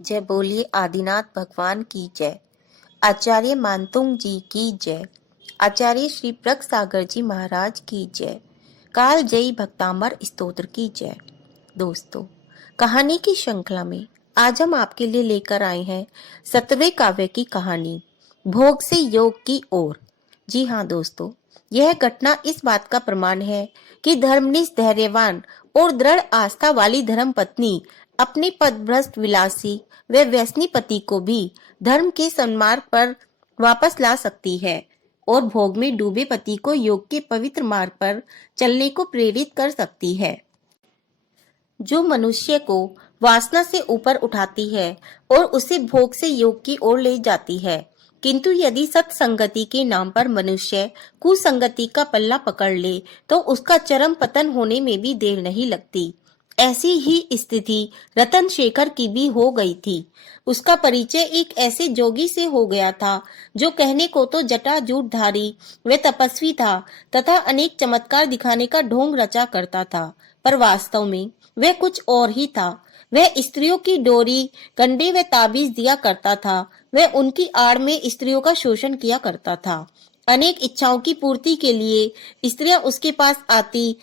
जय बोलिए आदिनाथ भगवान की जय। आचार्य मानतुंग जी की जय। आचार्य श्री प्रग सागर जी महाराज की जय। काल जयी भक्तांबर स्तोत्र की जय। दोस्तों, कहानी की श्रृंखला में आज हम आपके लिए लेकर आए हैं 7वें काव्य की कहानी, भोग से योग की ओर। जी हाँ दोस्तों, यह घटना इस बात का प्रमाण है कि धर्मनिष्ठ, धैर्यवान और दृढ़ आस्था वाली धर्म पत्नी अपने पदभ्रष्ट, विलासी व व्यसनी पति को भी धर्म के सन्मार्ग पर वापस ला सकती है और भोग में डूबे पति को योग के पवित्र मार्ग पर चलने को प्रेरित कर सकती है। जो मनुष्य को वासना से ऊपर उठाती है और उसे भोग से योग की ओर ले जाती है। किंतु यदि सत्संगति के नाम पर मनुष्य कुसंगति का पल्ला पकड़ ले तो उसका चरम पतन होने में भी देर नहीं लगती। ऐसी ही स्थिति रतन शेखर की भी हो गई थी। उसका परिचय एक ऐसे जोगी से हो गया था जो कहने को तो जटाजूटधारी व तपस्वी था तथा अनेक चमत्कार दिखाने का ढोंग रचा करता था, पर वास्तव में वह कुछ और ही था। वह स्त्रियों की डोरी, कंडे व ताबीज दिया करता था। वह उनकी आड़ में स्त्रियों का शोषण किया करता था। अनेक इच्छाओं की पूर्ति के लिए स्त्रियां उसके पास आती,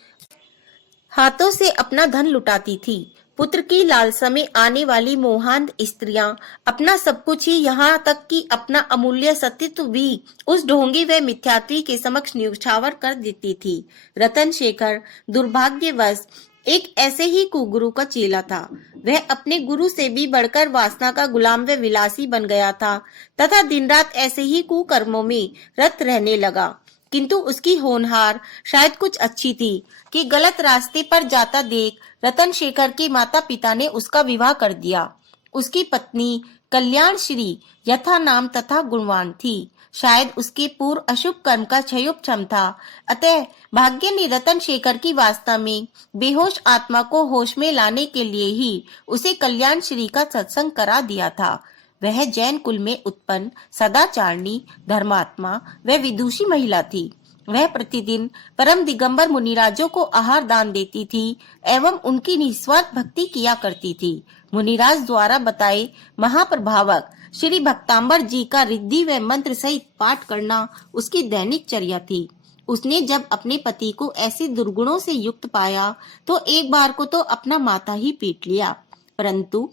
हाथों से अपना धन लुटाती थी। पुत्र की लालसा में आने वाली मोहांध स्त्रियां अपना सब कुछ ही, यहाँ तक कि अपना अमूल्य सतीत्व भी उस ढोंगी व मिथ्यात्वी के समक्ष न्यौछावर कर देती थी। रतन शेखर दुर्भाग्यवश एक ऐसे ही कुगुरु का चेला था। वह अपने गुरु से भी बढ़कर वासना का गुलाम व विलासी बन गया था तथा दिन रात ऐसे ही कुकर्मों में रत रहने लगा। किंतु उसकी होनहार शायद कुछ अच्छी थी कि गलत रास्ते पर जाता देख रतन शेखर के माता पिता ने उसका विवाह कर दिया। उसकी पत्नी कल्याण श्री यथा नाम तथा गुणवान थी। शायद उसके पूर्व अशुभ कर्म का क्षयोपशम था। अतः भाग्य ने रतन शेखर की वासना में बेहोश आत्मा को होश में लाने के लिए ही उसे कल्याण श्री का सत्संग करा दिया था। वह जैन कुल में उत्पन्न सदाचारणी, धर्मात्मा व विदुषी महिला थी। वह प्रतिदिन परम दिगंबर मुनिराजों को आहार दान देती थी एवं उनकी निस्वार्थ भक्ति किया करती थी। मुनिराज द्वारा बताए महाप्रभावक श्री भक्तांबर जी का रिद्धि व मंत्र सहित पाठ करना उसकी दैनिक चर्या थी। उसने जब अपने पति को ऐसे दुर्गुणों से युक्त पाया तो एक बार को तो अपना माथा ही पीट लिया, परंतु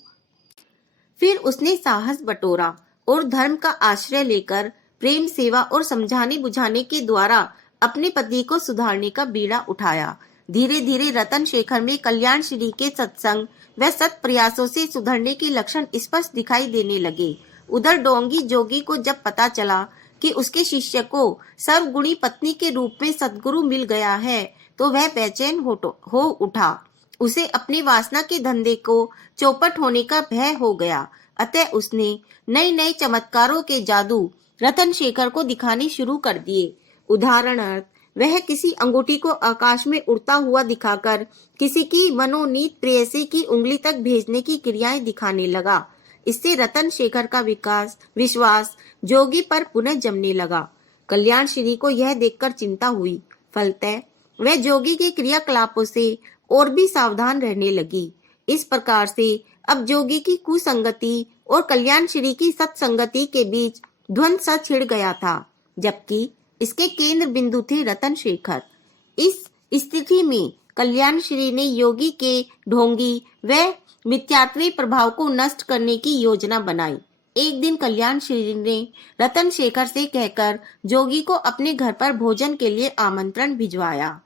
फिर उसने साहस बटोरा और धर्म का आश्रय लेकर प्रेम, सेवा और समझाने बुझाने के द्वारा अपने पति को सुधारने का बीड़ा उठाया। धीरे धीरे रतन शेखर में कल्याण श्री के सत्संग व सत प्रयासों से सुधरने के लक्षण स्पष्ट दिखाई देने लगे। उधर डोंगी जोगी को जब पता चला कि उसके शिष्य को सर्वगुणी पत्नी के रूप में सद्गुरु मिल गया है तो वह बेचैन हो उठा। उसे अपनी वासना के धंधे को चौपट होने का भय हो गया। अतः उसने नए नए चमत्कारों के जादू रतन शेखर को दिखाने शुरू कर दिए। उदाहरणार्थ, वह किसी अंगूठी को आकाश में उड़ता हुआ दिखाकर किसी की मनोनीत प्रेयसी की उंगली तक भेजने की क्रियाएं दिखाने लगा। इससे रतन शेखर का विश्वास जोगी पर पुनः जमने लगा। कल्याण श्री को यह देखकर चिंता हुई। फलतः वह जोगी के क्रियाकलापों से और भी सावधान रहने लगी। इस प्रकार से अब जोगी की कुसंगति और कल्याण श्री की सत्संगति के बीच द्वंद्व सा छिड़ गया था, जबकि इसके केंद्र बिंदु थे रतन शेखर। इस स्थिति में कल्याण श्री ने योगी के ढोंगी व मिथ्यात्वी प्रभाव को नष्ट करने की योजना बनाई। एक दिन कल्याण श्री ने रतन शेखर से कहकर जोगी को अपने घर पर भोजन के लिए आमंत्रण भिजवाया।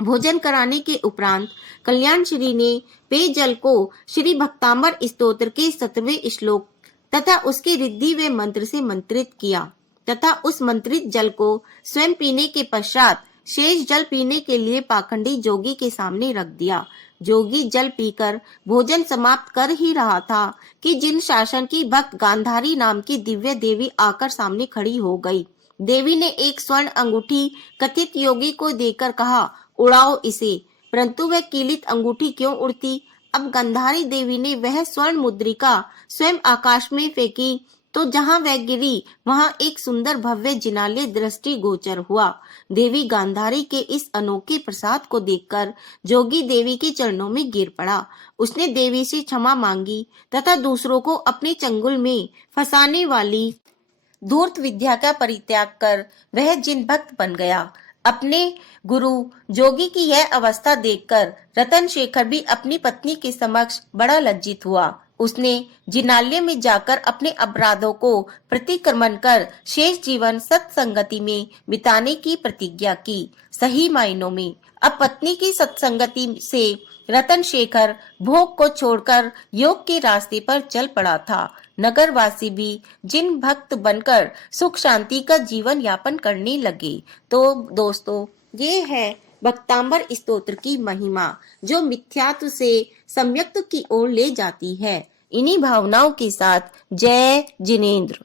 भोजन कराने के उपरांत कल्याण श्री ने पेयजल को श्री भक्तांबर स्तोत्र के 7वें श्लोक तथा उसके रिद्धि व मंत्र से मंत्रित किया तथा उस मंत्रित जल को स्वयं पीने के पश्चात शेष जल पीने के लिए पाखंडी जोगी के सामने रख दिया। जोगी जल पीकर भोजन समाप्त कर ही रहा था कि जिन शासन की भक्त गांधारी नाम की दिव्य देवी आकर सामने खड़ी हो गई। देवी ने एक स्वर्ण अंगूठी कथित योगी को देकर कहा, उड़ाओ इसे। परंतु वह कीलित अंगूठी क्यों उड़ती? अब गंधारी देवी ने वह स्वर्ण मुद्रिका स्वयं आकाश में फेंकी तो जहाँ वह गिरी वहाँ एक सुंदर भव्य जिनालय दृष्टि गोचर हुआ। देवी गांधारी के इस अनोखे प्रसाद को देखकर जोगी देवी के चरणों में गिर पड़ा। उसने देवी से क्षमा मांगी तथा दूसरों को अपने चंगुल में फंसाने वाली धूर्त विद्या का परित्याग कर वह जिन भक्त बन गया। अपने गुरु जोगी की यह अवस्था देखकर रतन शेखर भी अपनी पत्नी के समक्ष बड़ा लज्जित हुआ। उसने जिनालय में जाकर अपने अपराधों को प्रतिक्रमण कर शेष जीवन सत्संगति में बिताने की प्रतिज्ञा की। सही मायनों में अब पत्नी की सत्संगति से रतन शेखर भोग को छोड़कर योग के रास्ते पर चल पड़ा था। नगरवासी भी जिन भक्त बनकर सुख शांति का जीवन यापन करने लगे। तो दोस्तों, ये है भक्तांबर स्तोत्र की महिमा जो मिथ्यात्व से सम्यक्त की ओर ले जाती है। इन्हीं भावनाओं के साथ जय जिनेंद्र।